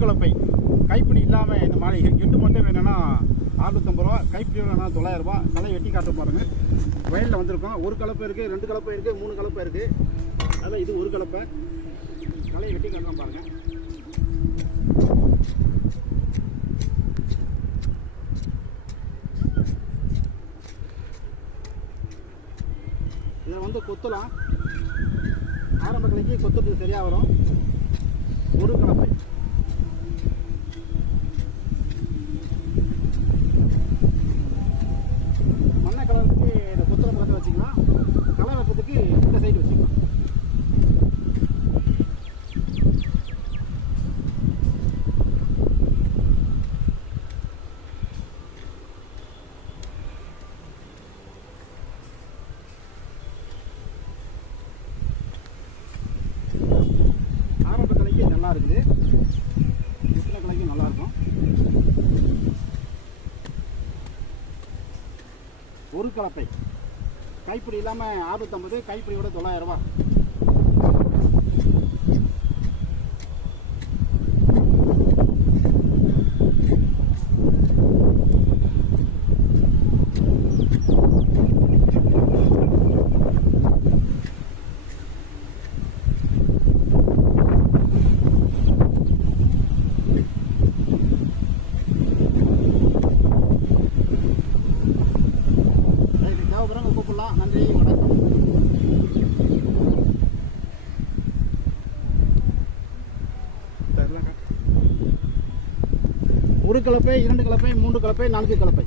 கலப்பை கைப்பிடி இல்லாமல் இந்த மாலை எட்டு மட்டும் வேணும்னா 650 ரூபா, கைப்பிடி வேணும்னா 900 ரூபா. தலையை வெட்டி காட்ட பாருங்க. வயலில் வந்திருக்கோம். ஒரு கலப்பை இருக்குது, 2 கலப்பை இருக்குது, 3 கலப்பை இருக்குது. அதில் இது ஒரு கலப்பை. தலையை வெட்டி காட்டுறோம் பாருங்க. இதை வந்து கொத்தலாம். ஆரம்ப கலைக்கு கொத்துறதுக்கு சரியாக வரும். ஒரு கலப்பை. மண்ணை கலருக்கு இந்த கொத்துற பழத்தை வச்சுக்கலாம். களை வைப்பதுக்கு இந்த சைடு வச்சுக்கலாம். ஆரம்ப கலைக்கு நல்லா இருக்குது, சின்ன கலைக்கு நல்லா இருக்கும். ஒரு கலப்பை கைப்பிடி இல்லாமல் 650, கைப்பிடியோட 900 ரூபா. கூப்பிடலாம். நன்றி, வணக்கம். ஒரு கலப்பை, 2 கலப்பை, 3 கலப்பை, 4 கலப்பை.